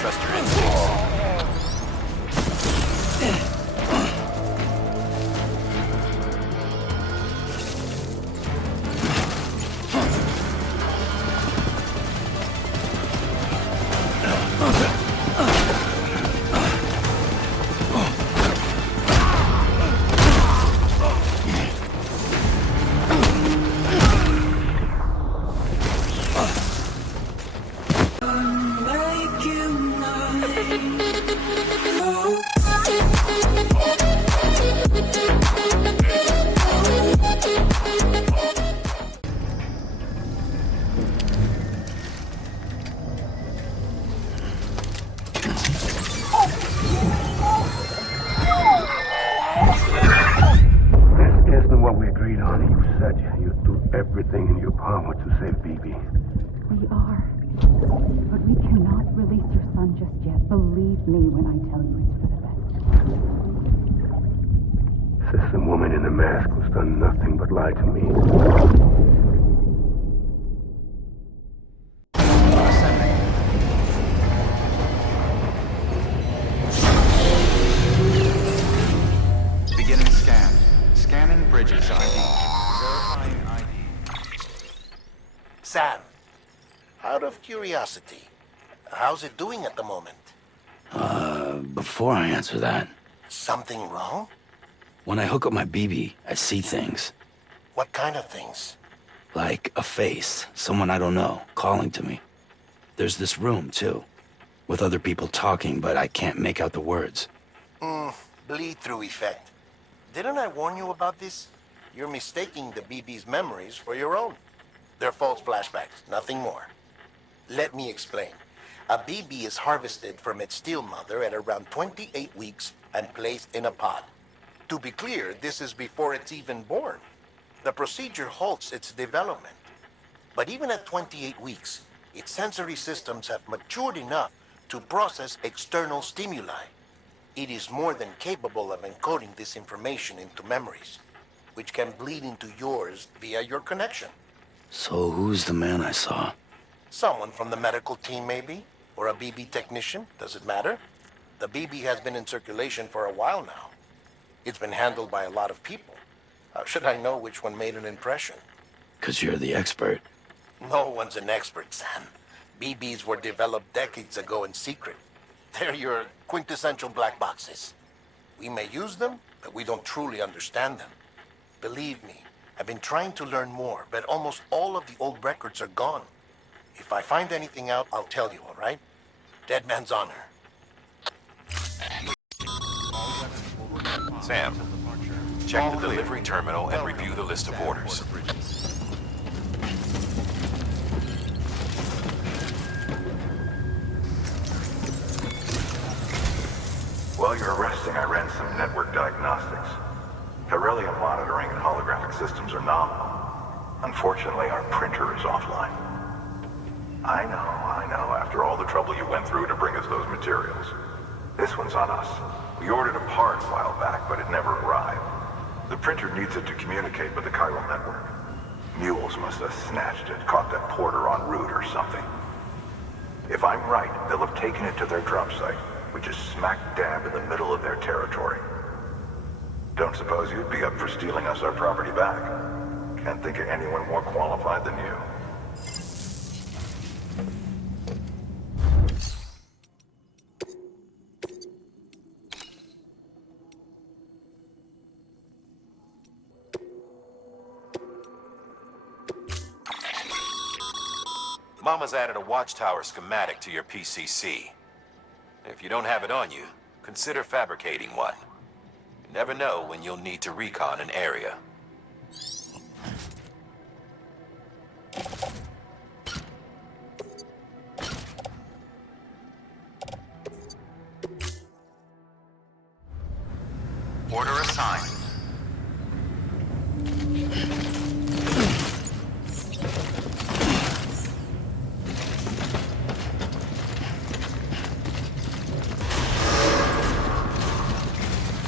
trust your instincts. Everything in your power to save BB. We are. But we cannot release your son just yet. Believe me when I tell you it's for the best. System woman in the mask who's done nothing but lie to me. Beginning scan. Scanning bridges ID. Sam, out of curiosity, how's it doing at the moment? Before I answer that, Something wrong? when I hook up my BB, I see things. What kind of things? Like a face, someone I don't know, calling to me. There's this room, too, with other people talking, but I can't make out the words. Bleed-through effect. Didn't I warn you about this? You're mistaking the BB's memories for your own. They're false flashbacks, nothing more. Let me explain. A BB is harvested from its steel mother at around 28 weeks and placed in a pod. To be clear, this is before it's even born. The procedure halts its development. But even at 28 weeks, its sensory systems have matured enough to process external stimuli. It is more than capable of encoding this information into memories, which can bleed into yours via your connection. So who's the man I saw? Someone from the medical team, maybe? Or a BB technician? Does it matter? The BB has been in circulation for a while now. It's been handled by a lot of people. How should I know which one made an impression? 'Cause you're the expert. No one's an expert, Sam. BBs were developed decades ago in secret. They're your quintessential black boxes. We may use them, but we don't truly understand them. Believe me, I've been trying to learn more, but almost all of the old records are gone. If I find anything out, I'll tell you, all right? Dead man's honor. Sam, check the delivery terminal and review the list of orders. While you're resting, I ran some network diagnostics. Beryllium monitoring and holographic systems are nominal. Unfortunately, our printer is offline. I know. After all the trouble you went through to bring us those materials. This one's on us. We ordered a part a while back, but it never arrived. The printer needs it to communicate with the chiral network. Mules must have snatched it, caught that porter en route or something. If I'm right, they'll have taken it to their drop site, which is smack dab in the middle of their territory. Don't suppose you'd be up for stealing us our property back? Can't think of anyone more qualified than you. Mama's added a watchtower schematic to your PCC. If you don't have it on you, consider fabricating one. You never know when you'll need to recon an area. Order assigned.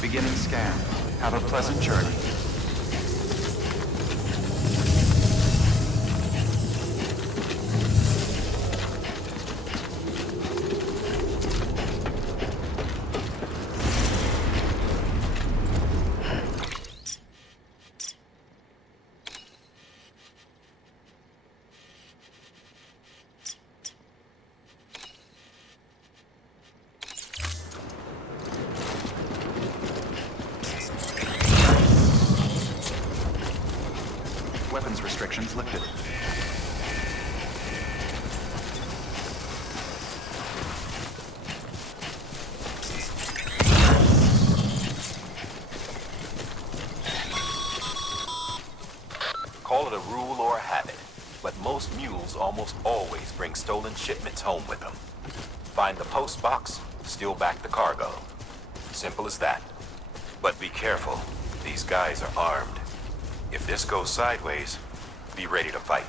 Beginning scan. Have a pleasant journey. weapons restrictions lifted. Call it a rule or a habit, but most mules almost always bring stolen shipments home with them. Find the post box, steal back the cargo. Simple as that. But be careful. These guys are armed. If this goes sideways, be ready to fight.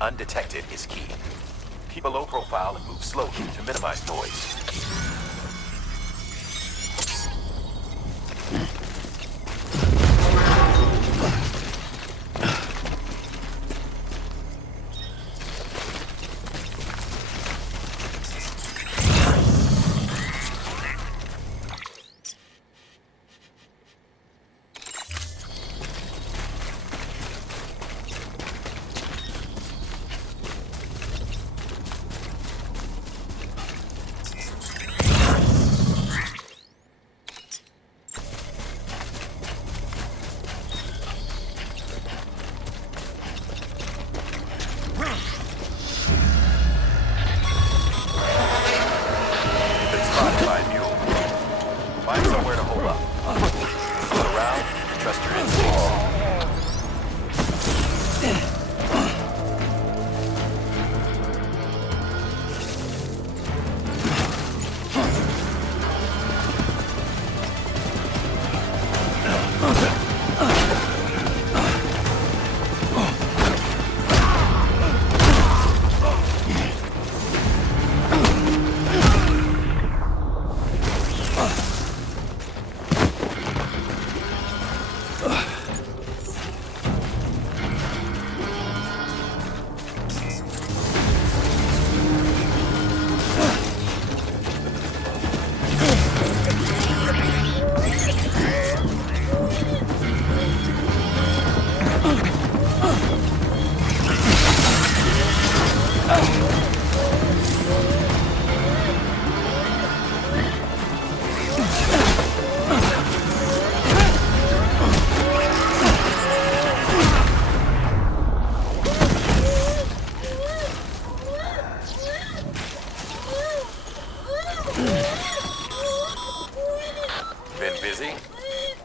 Undetected is key. Keep a low profile and move slowly to minimize noise.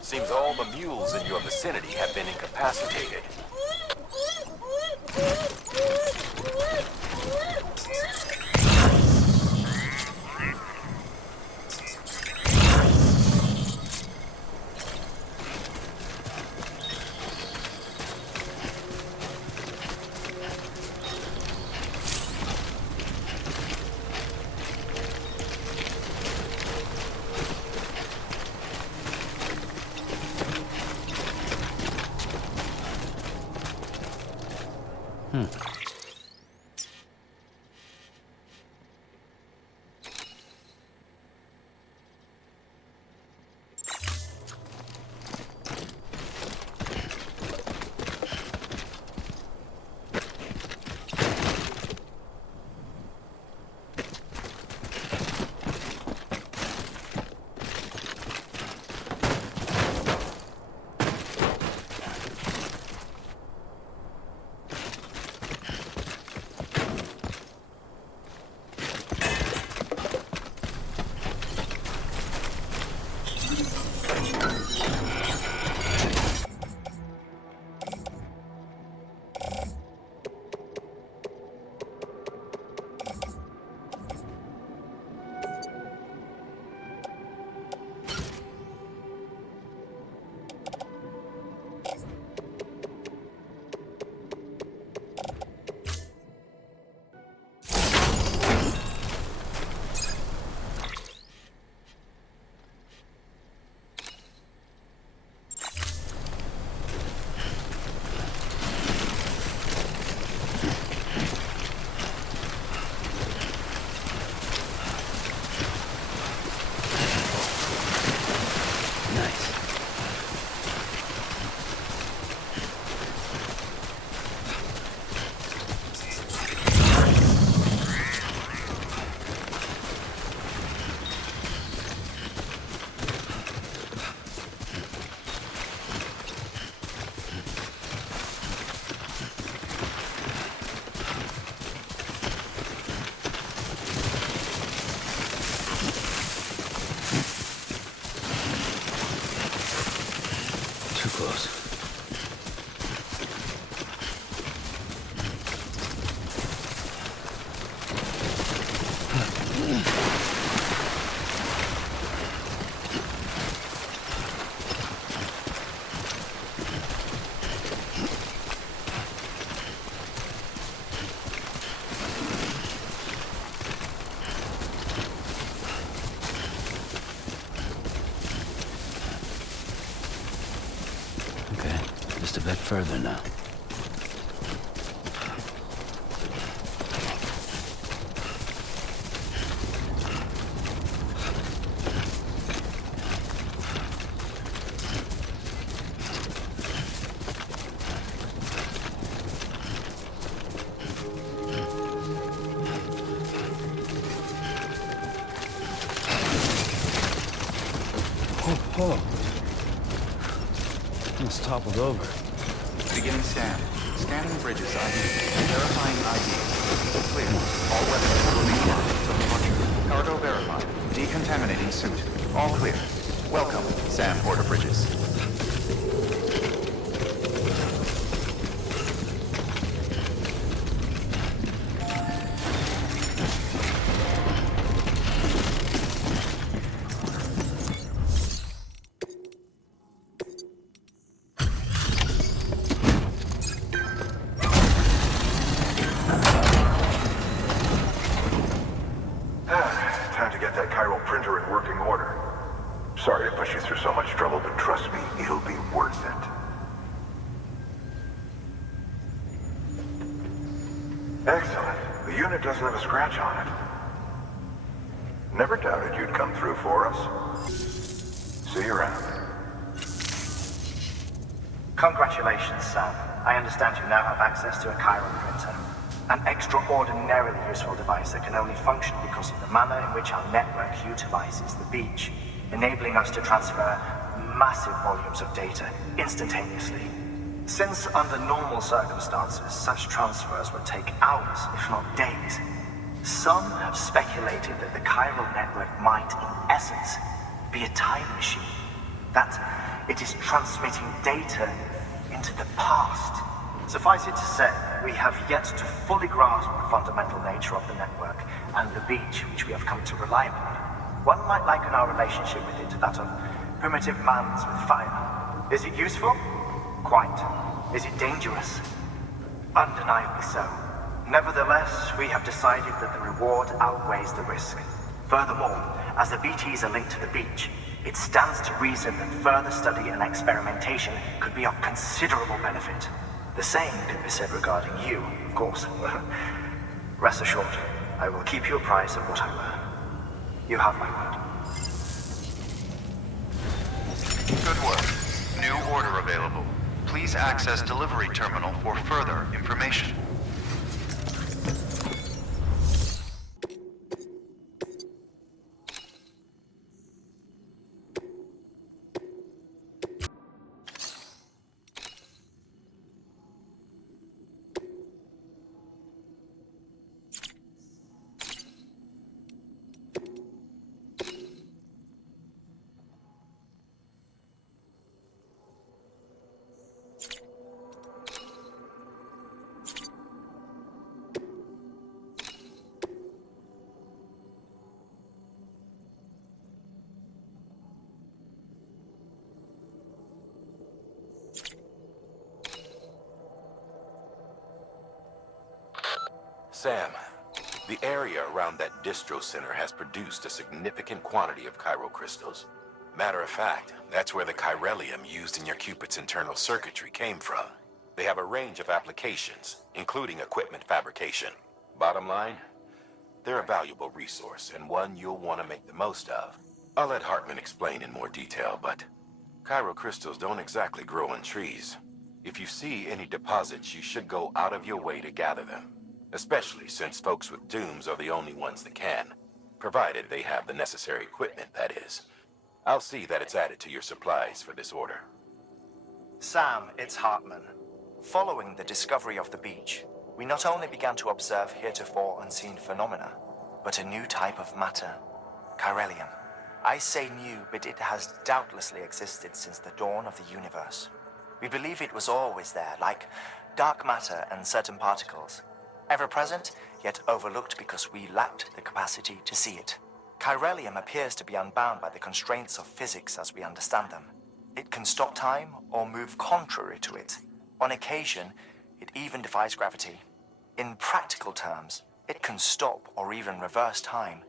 Seems all the mules in your vicinity have been incapacitated. Okay, just a bit further now. Oh. Almost toppled over. Beginning scan. Scanning bridges ID. Verifying ID. Clear. All weapons will be locked until departure. Cargo verified. Decontaminating suit. All clear. Welcome, Sam Porter Bridges. Time to get that chiral printer in working order. Sorry to push you through so much trouble, but trust me, it'll be worth it. Excellent. The unit doesn't have a scratch on it. Never doubted you'd come through for us. See you around. Congratulations, Sam. I understand you now have access to a chiral printer. An extraordinarily useful device that can only function because of the manner in which our network utilizes the beach, enabling us to transfer massive volumes of data instantaneously. Since under normal circumstances, such transfers would take hours, if not days, some have speculated that the chiral network might, in essence, be a time machine. That it is transmitting data into the past. Suffice it to say, we have yet to fully grasp the fundamental nature of the network and the beach which we have come to rely upon. One might liken our relationship with it to that of primitive mans with fire. Is it useful? Quite. Is it dangerous? Undeniably so. Nevertheless, we have decided that the reward outweighs the risk. Furthermore, as the BTs are linked to the beach, it stands to reason that further study and experimentation could be of considerable benefit. The same can be said regarding you, of course. Rest assured, I will keep you apprised of what I learn. You have my word. Good work. New order available. Please access delivery terminal for further information. Sam, the area around that distro center has produced a significant quantity of chiral crystals. Matter of fact, that's where the chiralium used in your Cupid's internal circuitry came from. They have a range of applications, including equipment fabrication. Bottom line, they're a valuable resource and one you'll want to make the most of. I'll let Hartman explain in more detail, but chiral crystals don't exactly grow on trees. If you see any deposits, you should go out of your way to gather them. Especially since folks with dooms are the only ones that can. Provided they have the necessary equipment, that is. I'll see that it's added to your supplies for this order. Sam, it's Hartman. Following the discovery of the beach, we not only began to observe heretofore unseen phenomena, but a new type of matter, chiralium. I say new, but it has doubtlessly existed since the dawn of the universe. We believe it was always there, like dark matter and certain particles. Ever present, yet overlooked because we lacked the capacity to see it. Chiralium appears to be unbound by the constraints of physics as we understand them. It can stop time or move contrary to it. On occasion, it even defies gravity. In practical terms, it can stop or even reverse time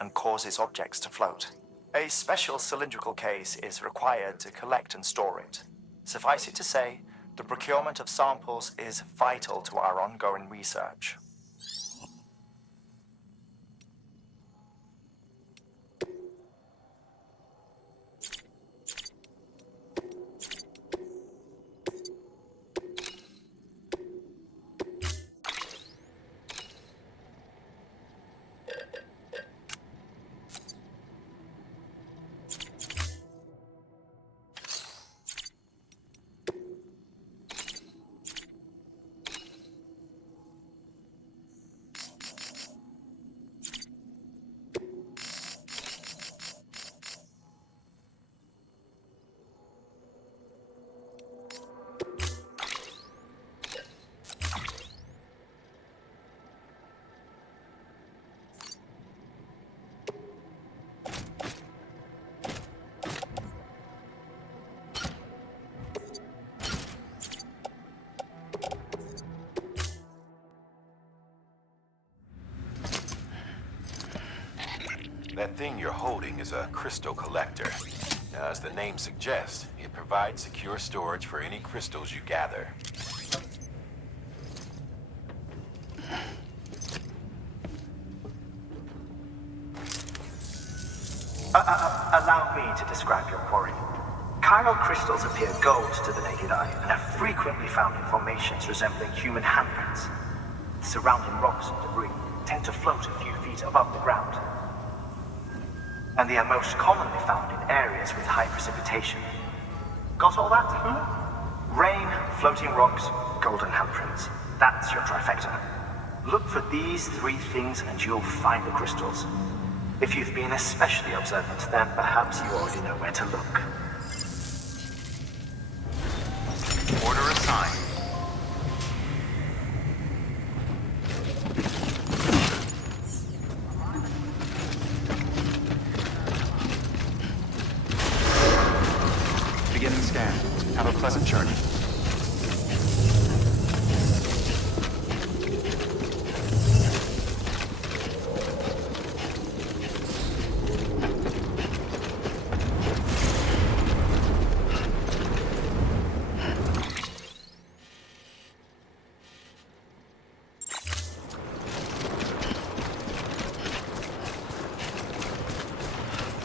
and causes objects to float. A special cylindrical case is required to collect and store it. Suffice it to say, the procurement of samples is vital to our ongoing research. That thing you're holding is a crystal collector. Now, as the name suggests, it provides secure storage for any crystals you gather. Allow me to describe your quarry. Chiral crystals appear gold to the naked eye and are frequently found in formations resembling human handprints. Surrounding rocks and debris tend to float a few feet above the ground. And they are most commonly found in areas with high precipitation. Got all that? Rain, floating rocks, golden handprints. That's your trifecta. Look for these three things and you'll find the crystals. If you've been especially observant, then perhaps you already know where to look. Order assigned. Beginning scan. Have a pleasant journey.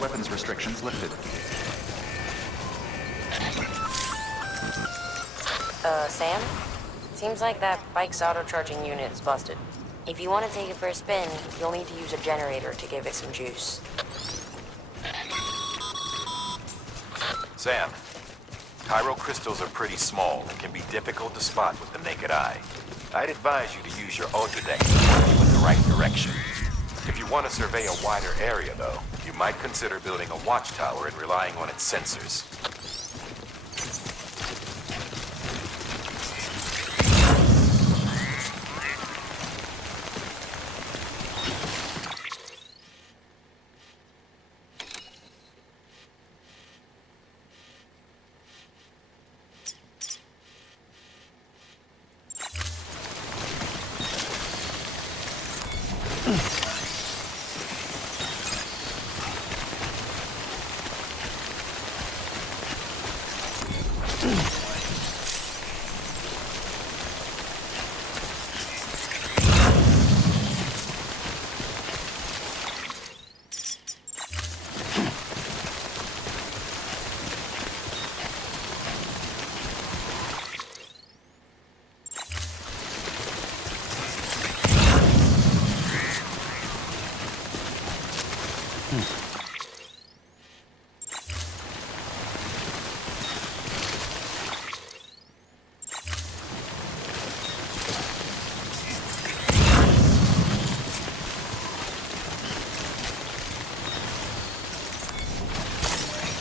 Weapons restrictions lifted. Sam? Seems like that bike's auto-charging unit is busted. If you want to take it for a spin, you'll need to use a generator to give it some juice. Sam, chiral crystals are pretty small and can be difficult to spot with the naked eye. I'd advise you to use your Ultradex to point you in the right direction. If you want to survey a wider area, though, you might consider building a watchtower and relying on its sensors.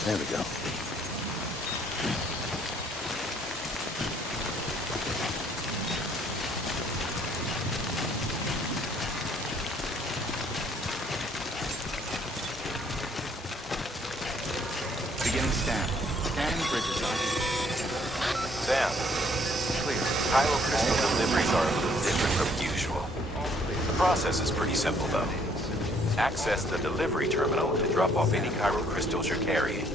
There we go. Bridges ID. Sam, Clear. Cairo crystal deliveries are a little different from usual. The process is pretty simple, though. Access the delivery terminal to drop off any Cairo crystals you're carrying.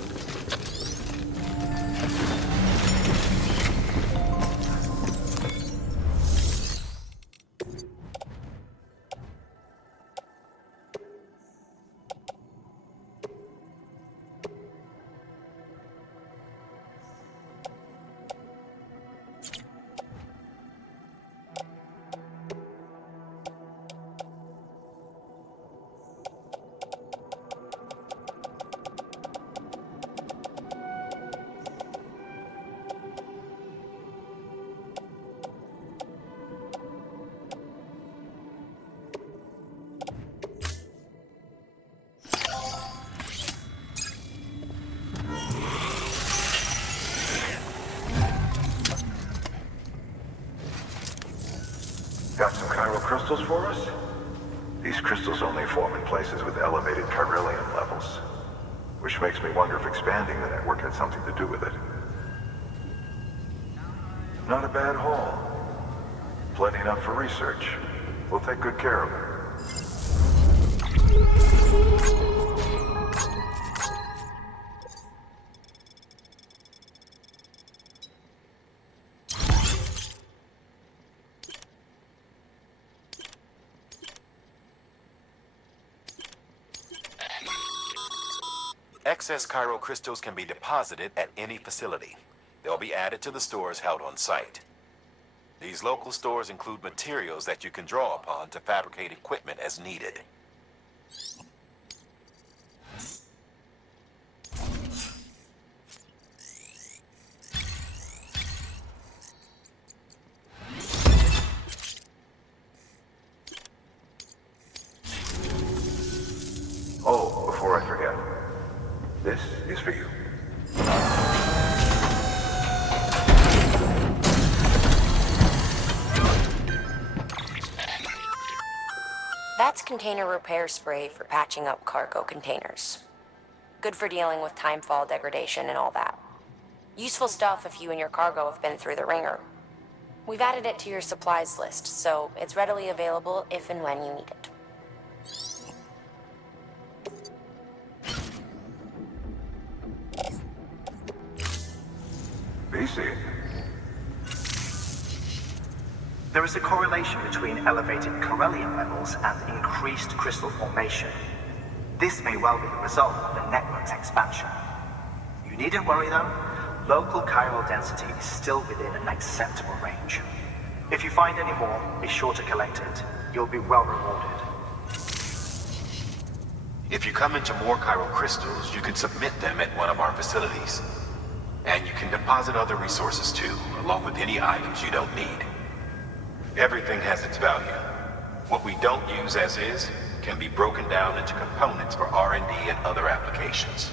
Got some chiral crystals for us? These crystals only form in places with elevated chiralium levels, which makes me wonder if expanding the network had something to do with it. Not a bad haul. Plenty enough for research. We'll take good care of it. Excess Cairo crystals can be deposited at any facility. They'll be added to the stores held on site. These local stores include materials that you can draw upon to fabricate equipment as needed. Oh, before I forget, this is for you. That's container repair spray for patching up cargo containers. Good for dealing with timefall degradation and all that. Useful stuff if you and your cargo have been through the ringer. We've added it to your supplies list, so it's readily available if and when you need it. BC. There is a correlation between elevated chiralium levels and increased crystal formation. This may well be the result of the network's expansion. You needn't worry though. Local chiral density is still within an acceptable range. If you find any more, be sure to collect it. You'll be well rewarded. If you come into more chiral crystals, you can submit them at one of our facilities. And you can deposit other resources too, along with any items you don't need. Everything has its value. What we don't use as is can be broken down into components for R&D and other applications.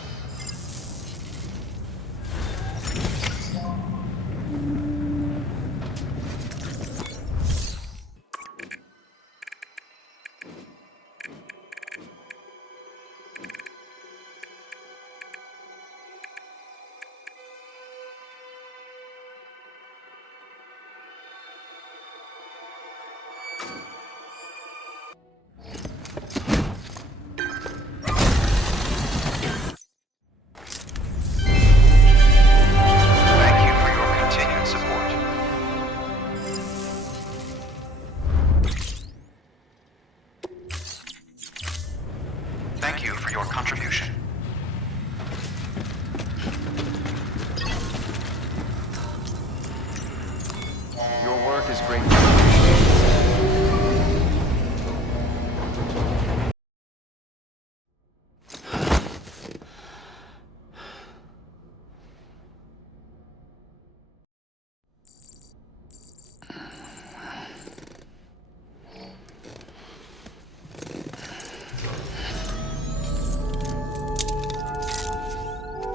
Thank you for your continued support. Thank you for your contribution. Your work is greatly appreciated.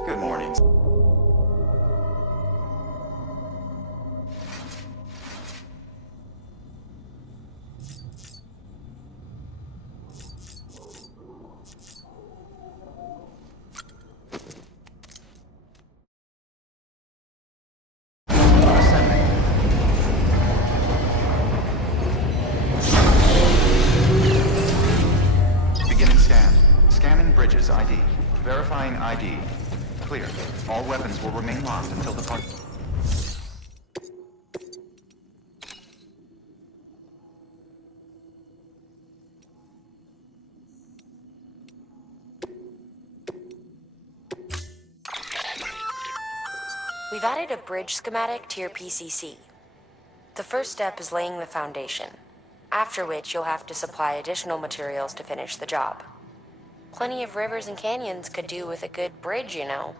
Good morning. bridges ID. Verifying ID. Clear. All weapons will remain locked until departure. We've added a bridge schematic to your PCC. The first step is laying the foundation, after which you'll have to supply additional materials to finish the job. Plenty of rivers and canyons could do with a good bridge, you know.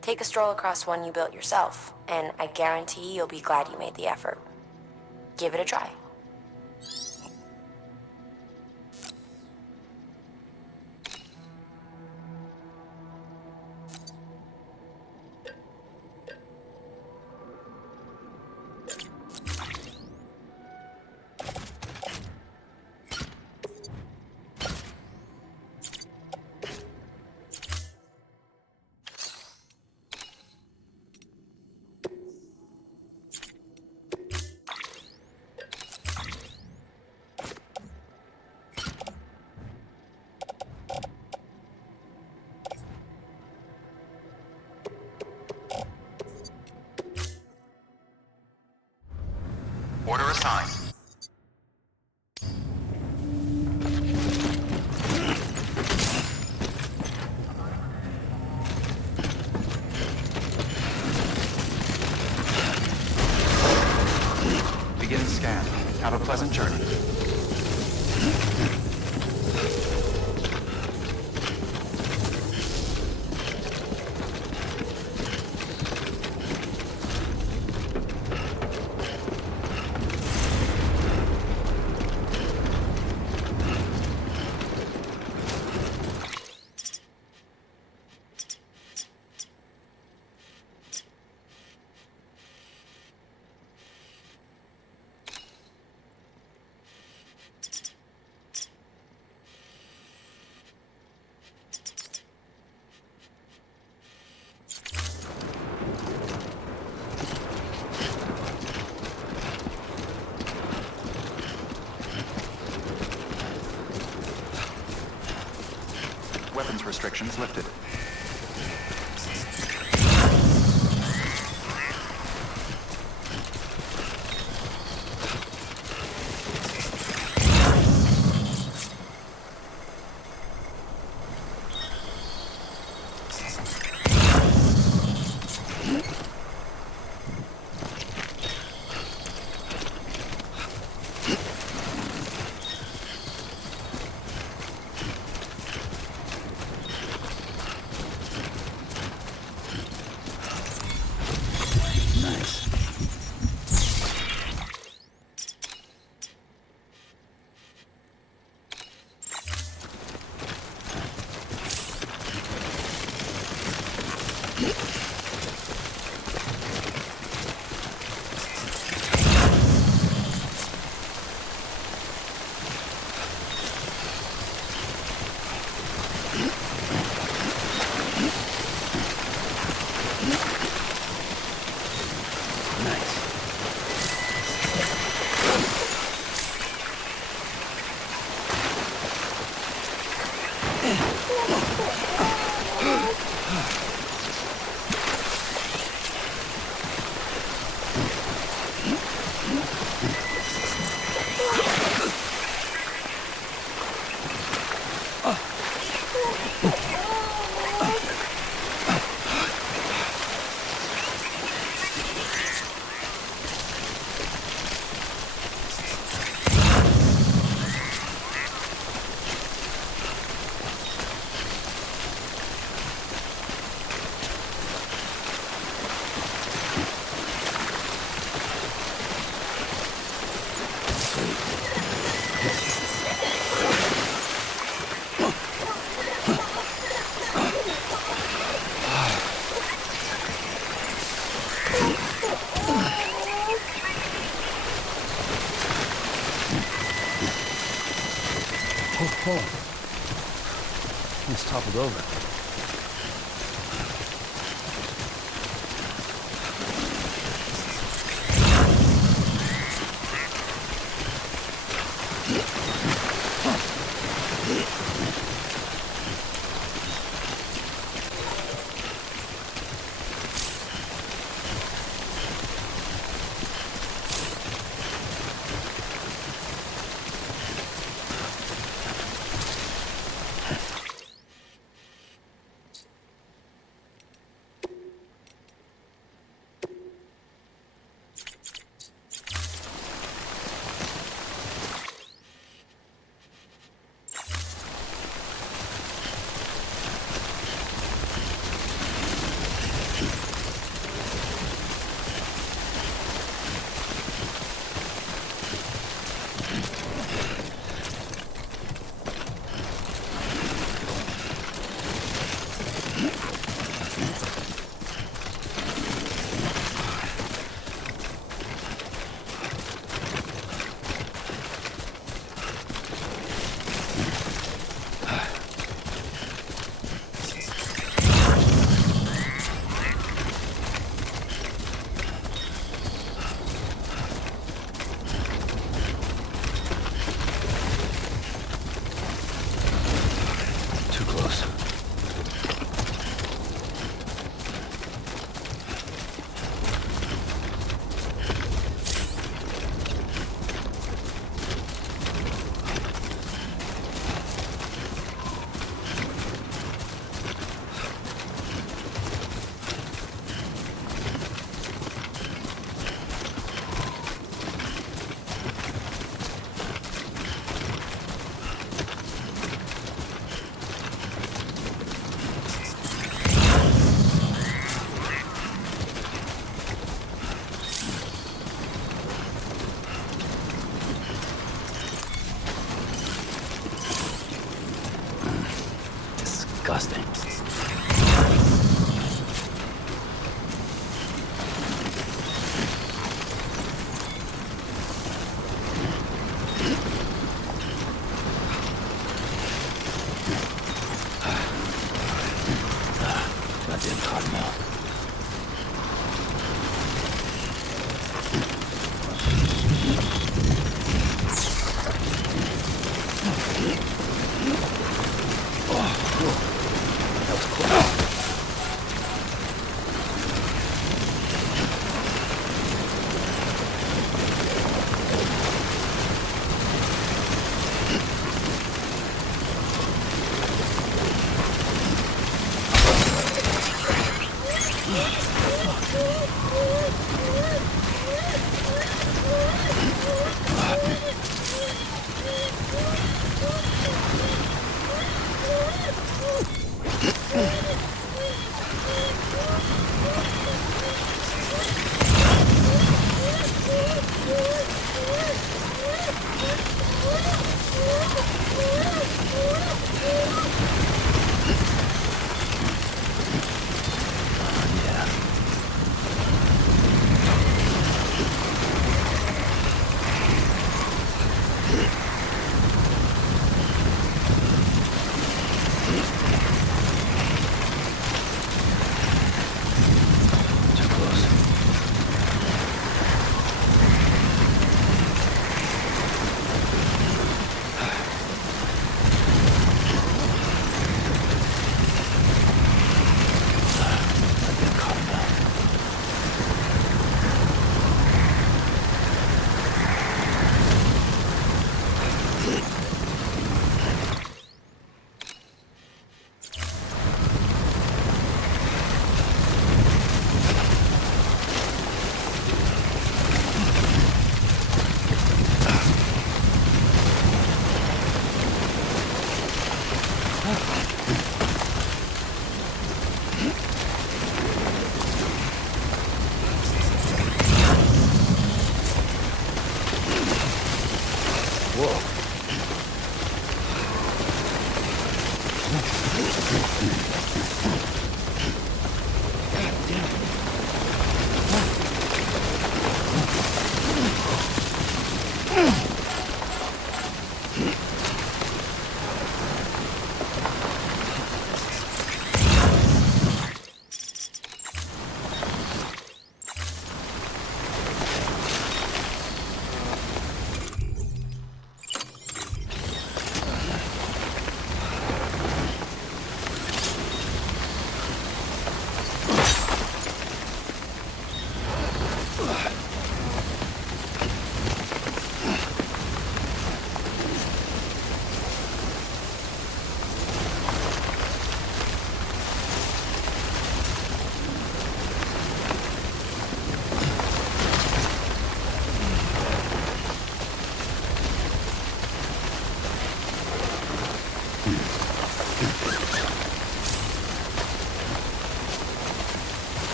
Take a stroll across one you built yourself, and I guarantee you'll be glad you made the effort. Give it a try. Order assigned. Begin scan. Have a pleasant journey. Weapons restrictions lifted. It's toppled over. disgusting. Goddamn cottonmouth.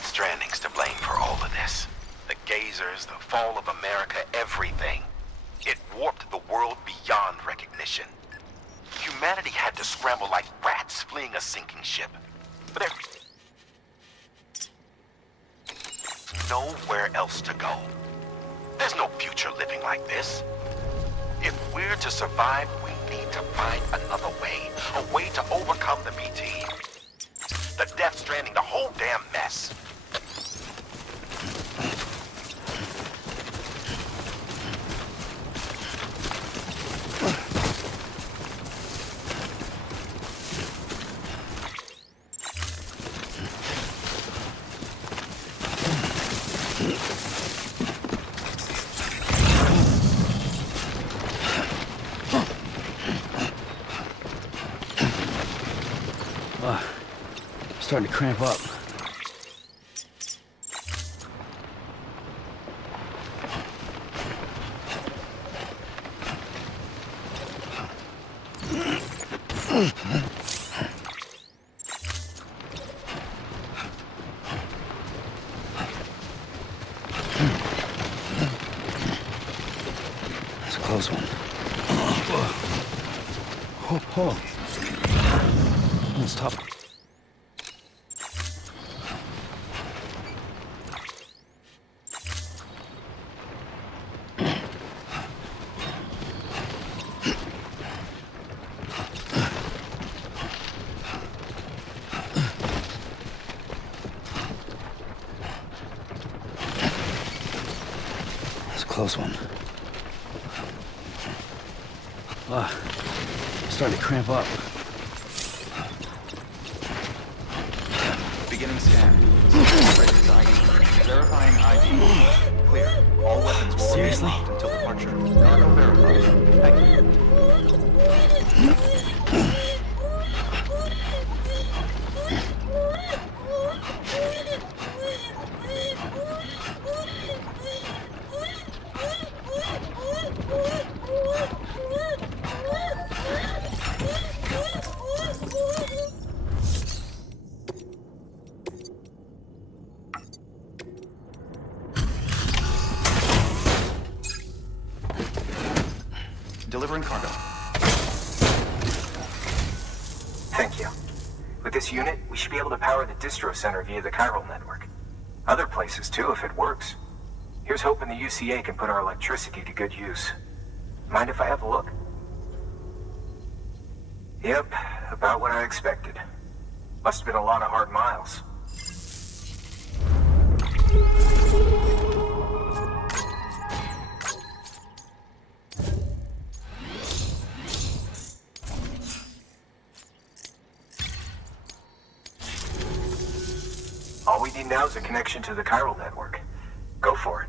Death Stranding's to blame for all of this. The gazers, the fall of America, everything. It warped the world beyond recognition. Humanity had to scramble like rats fleeing a sinking ship. But there's nowhere else to go. There's no future living like this. If we're to survive, we need to find another way. A way to overcome the BT. The Death Stranding, the whole damn mess. Starting to cramp up. That's a close one. Let's top. Close one. Starting to cramp up. Beginning scan. Bridges ID. Verifying ID. Clear. All weapons will remain locked until departure. Cargo verified. Thank you. Delivering cargo. Thank you. With this unit, we should be able to power the distro center via the chiral network. Other places too, if it works. Here's hoping the UCA can put our electricity to good use. Mind if I have a look? Yep, about what I expected. Must have been a lot of hard miles. All we need now is a connection to the chiral network. Go for it.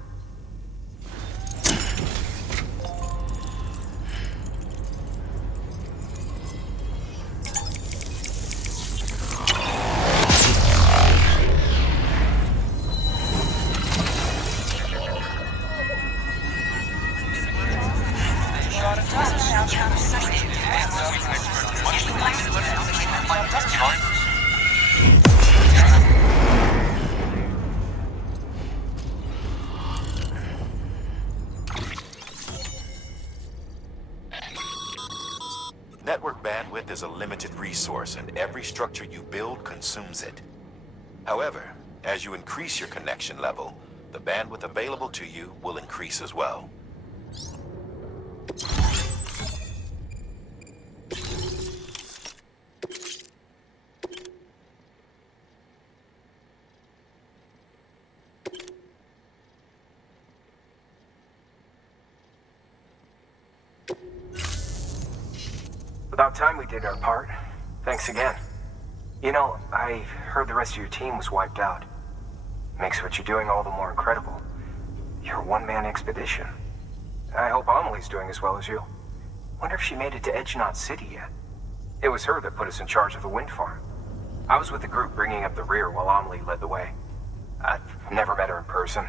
Network bandwidth is a limited resource, and every structure you build consumes it. However, as you increase your connection level, the bandwidth available to you will increase as well. About time we did our part. Thanks again. You know, I heard the rest of your team was wiped out. Makes what you're doing all the more incredible. You're a one-man expedition. I hope Amelie's doing as well as you. Wonder if she made it to Edge Knot City yet. It was her that put us in charge of the wind farm. I was with the group bringing up the rear while Amelie led the way. I've never met her in person,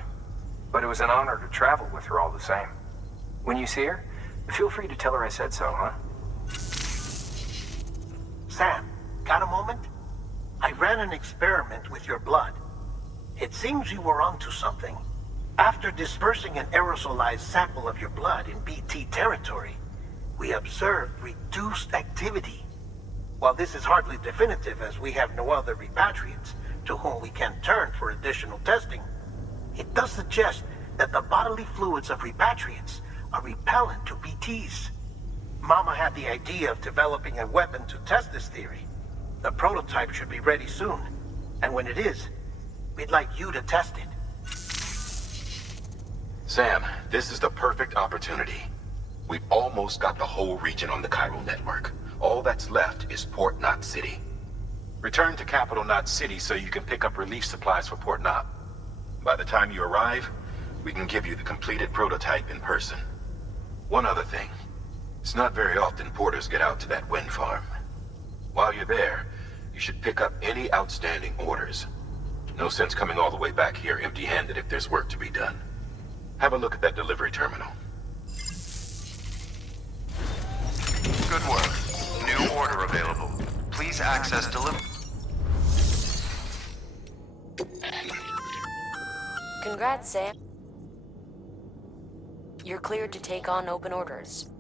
but it was an honor to travel with her all the same. When you see her, feel free to tell her I said so, huh? Sam, got a moment? I ran an experiment with your blood. It seems you were onto something. After dispersing an aerosolized sample of your blood in BT territory, we observed reduced activity. While this is hardly definitive as we have no other repatriates to whom we can turn for additional testing, it does suggest that the bodily fluids of repatriates are repellent to BTs. Mama had the idea of developing a weapon to test this theory. The prototype should be ready soon, and when it is, we'd like you to test it. Sam, this is the perfect opportunity. We've almost got the whole region on the chiral network. All that's left is Port Knot City. Return to Capital Knot City so you can pick up relief supplies for Port Knot. By the time you arrive, we can give you the completed prototype in person. One other thing. It's not very often porters get out to that wind farm. While you're there, you should pick up any outstanding orders. No sense coming all the way back here empty-handed if there's work to be done. Have a look at that delivery terminal. Good work. New order available. Please access delivery. Congrats, Sam. You're cleared to take on open orders.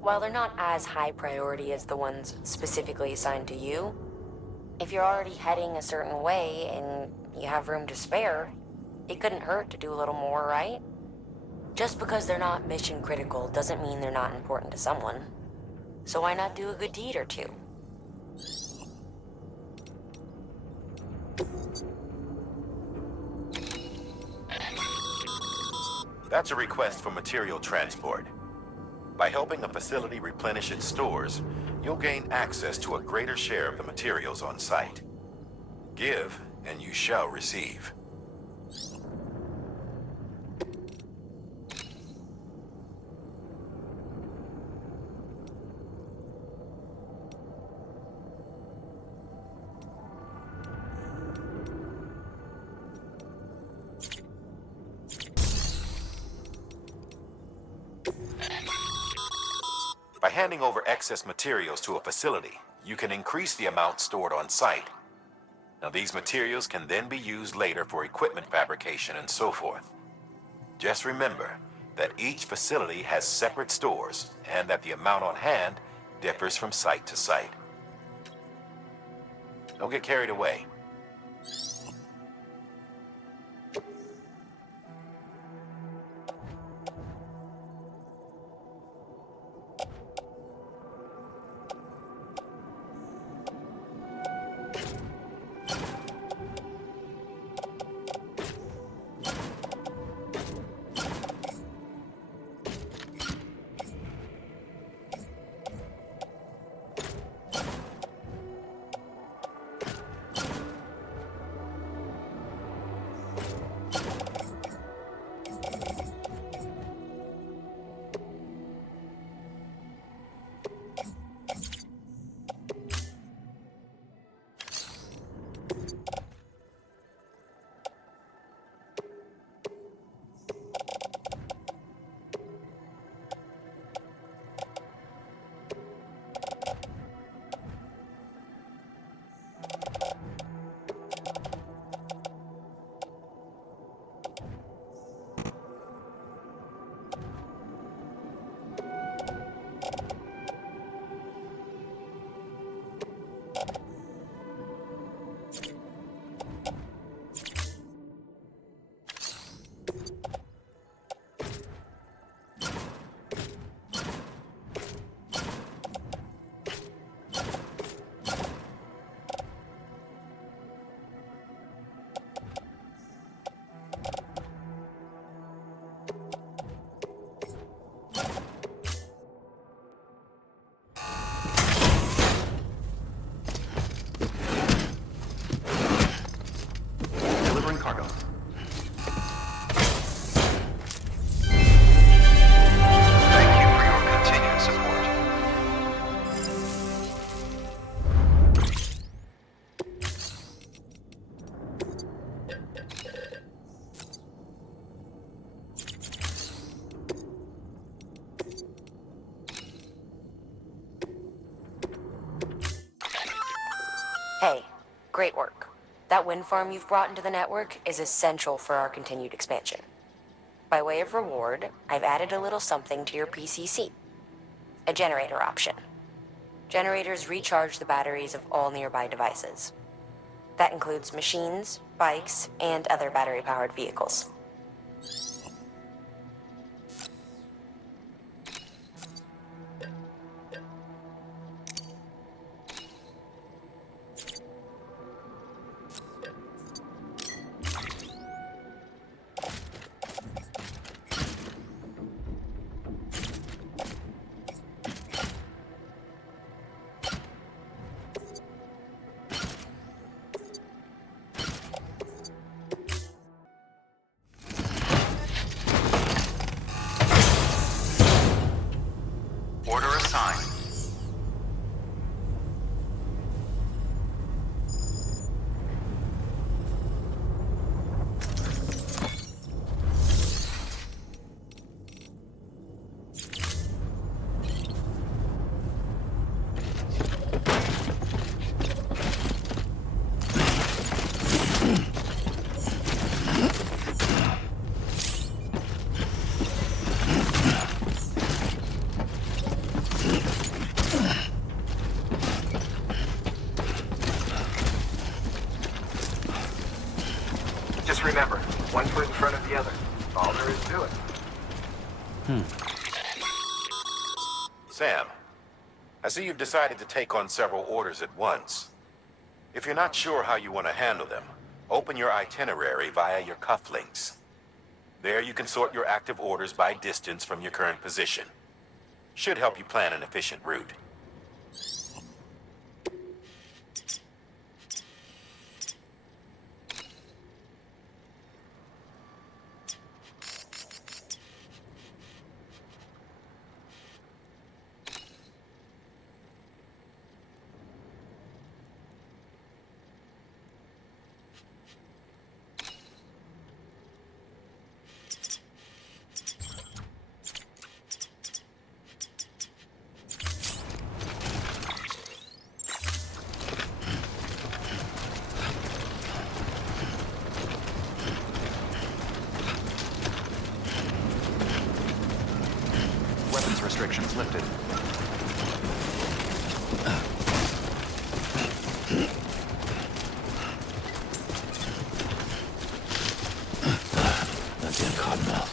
While they're not as high priority as the ones specifically assigned to you, if you're already heading a certain way and you have room to spare, it couldn't hurt to do a little more, right? Just because they're not mission critical doesn't mean they're not important to someone. So why not do a good deed or two? That's a request for material transport. By helping a facility replenish its stores, you'll gain access to a greater share of the materials on site. Give, and you shall receive. By handing over excess materials to a facility, you can increase the amount stored on site. Now, these materials can then be used later for equipment fabrication and so forth. Just remember that each facility has separate stores and that the amount on hand differs from site to site. Don't get carried away. Cargo. Thank you for your continued support. Hey, great work. That That wind farm you've brought into the network is essential for our continued expansion. By way of reward, I've added a little something to your PCC. A generator option. Generators recharge the batteries of all nearby devices. That includes machines, bikes, and other battery-powered vehicles. Order assigned. Just remember, one foot in front of the other. All there is to it. Sam, I see you've decided to take on several orders at once. If you're not sure how you want to handle them, open your itinerary via your cufflinks. There you can sort your active orders by distance from your current position. Should help you plan an efficient route. Weapons restrictions lifted. That damn cottonmouth.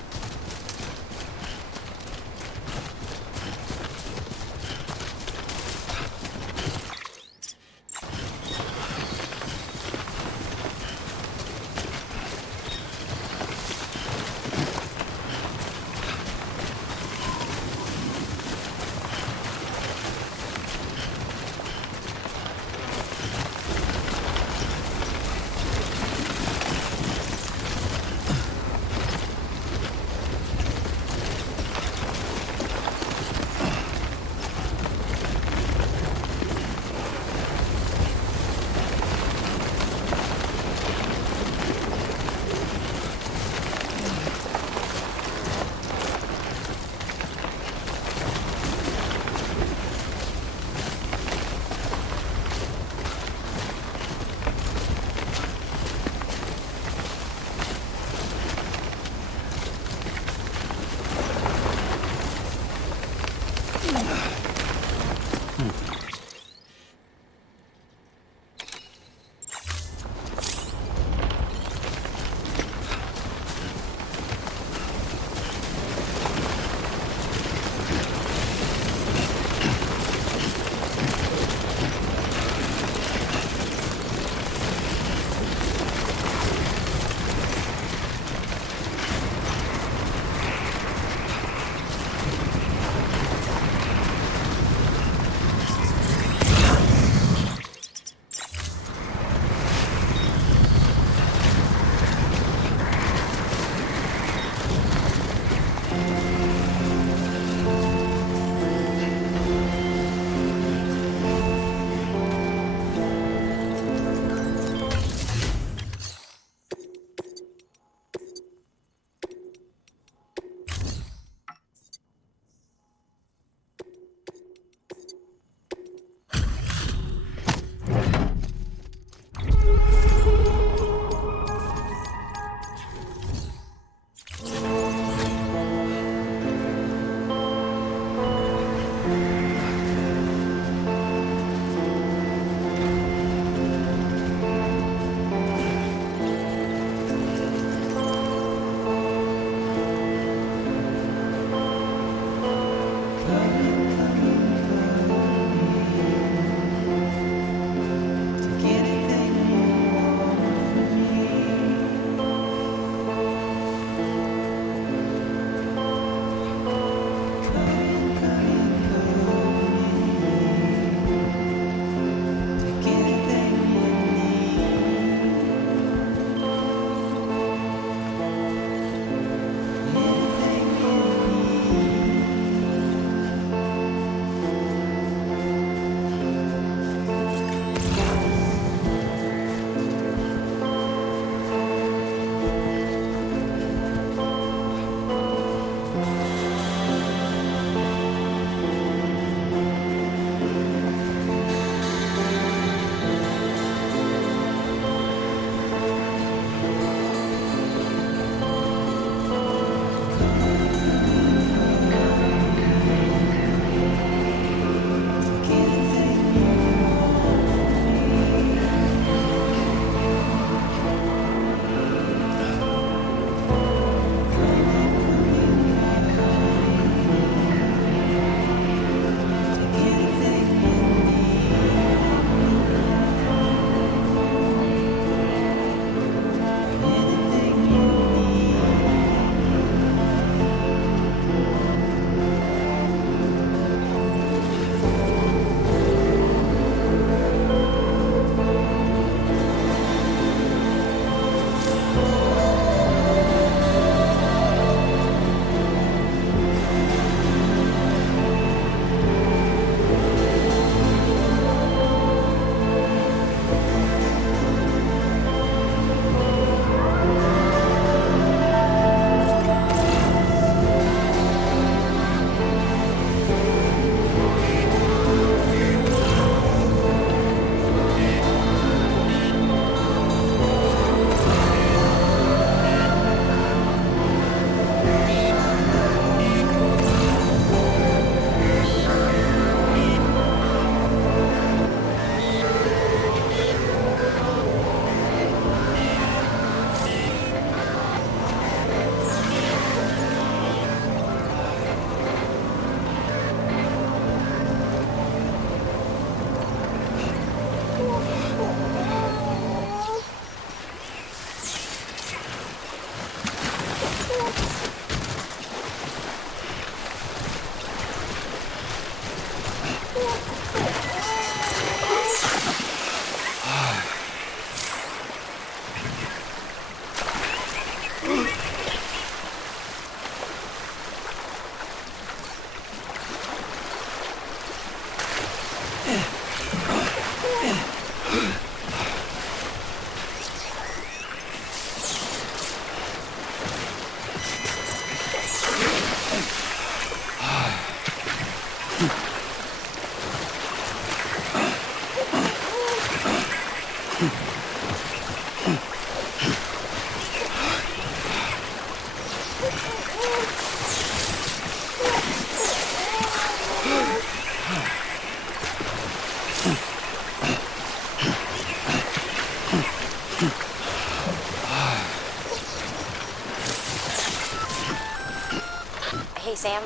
Hey, Sam,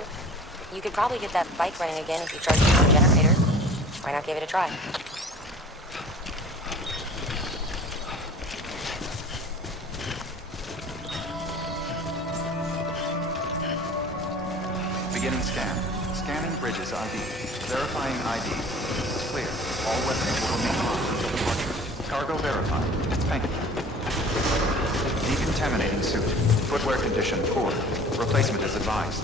you could probably get that bike running again if you charge it from a generator. Why not give it a try? Beginning scan. Scanning bridges ID. Verifying ID. Clear. All weapons will remain locked until departure. Cargo verified. Thank you. Decontaminating suit. Footwear condition poor. Replacement is advised.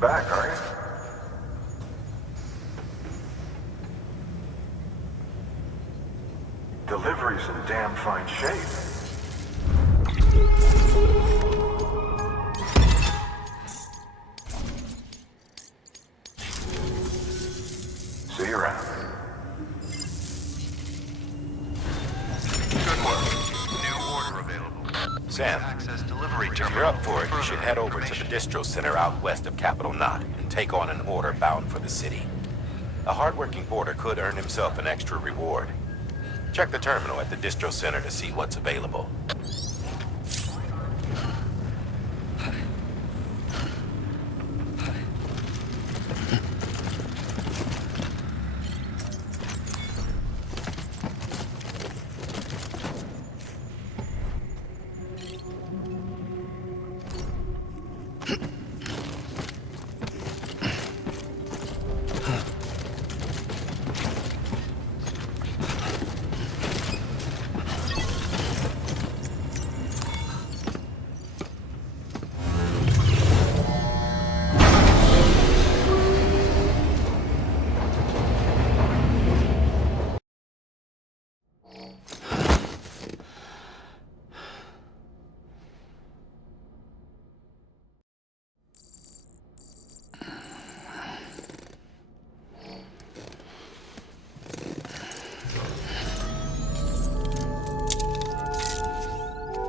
Back, are you? Delivery's in damn fine shape. See you around. Good work. New order available. Sam, Access delivery if you're up for it, you should head over to the distro center out west of Capital Knot and take on an order bound for the city. A hardworking porter could earn himself an extra reward. Check the terminal at the distro center to see what's available.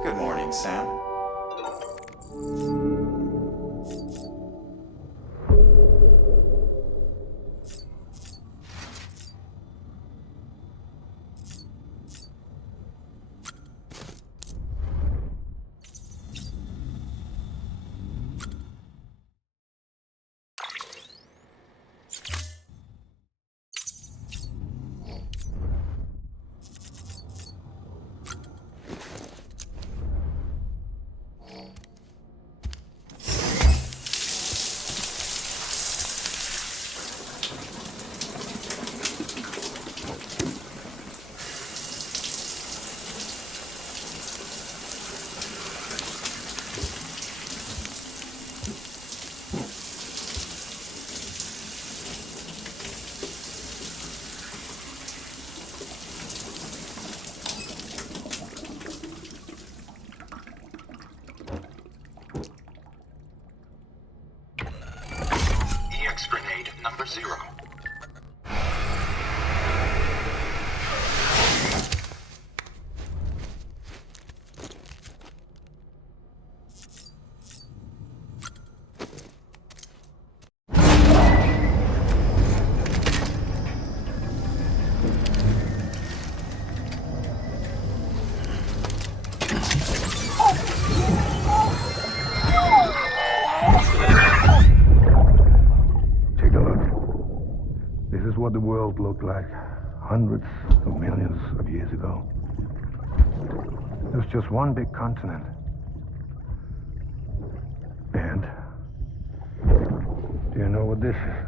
Good morning, Sam. EX grenade number 0. Take a look. This is what the world looked like hundreds of millions of years ago. It was just one big continent. And do you know what this is?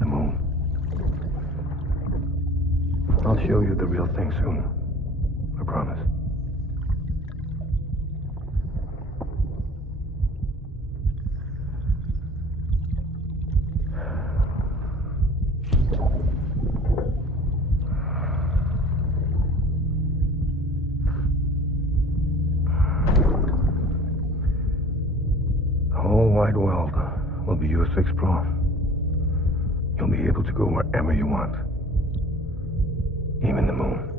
The moon. I'll show you the real thing soon. I promise. The whole wide world will be yours to explore. you'll be able to go wherever you want. Even the moon.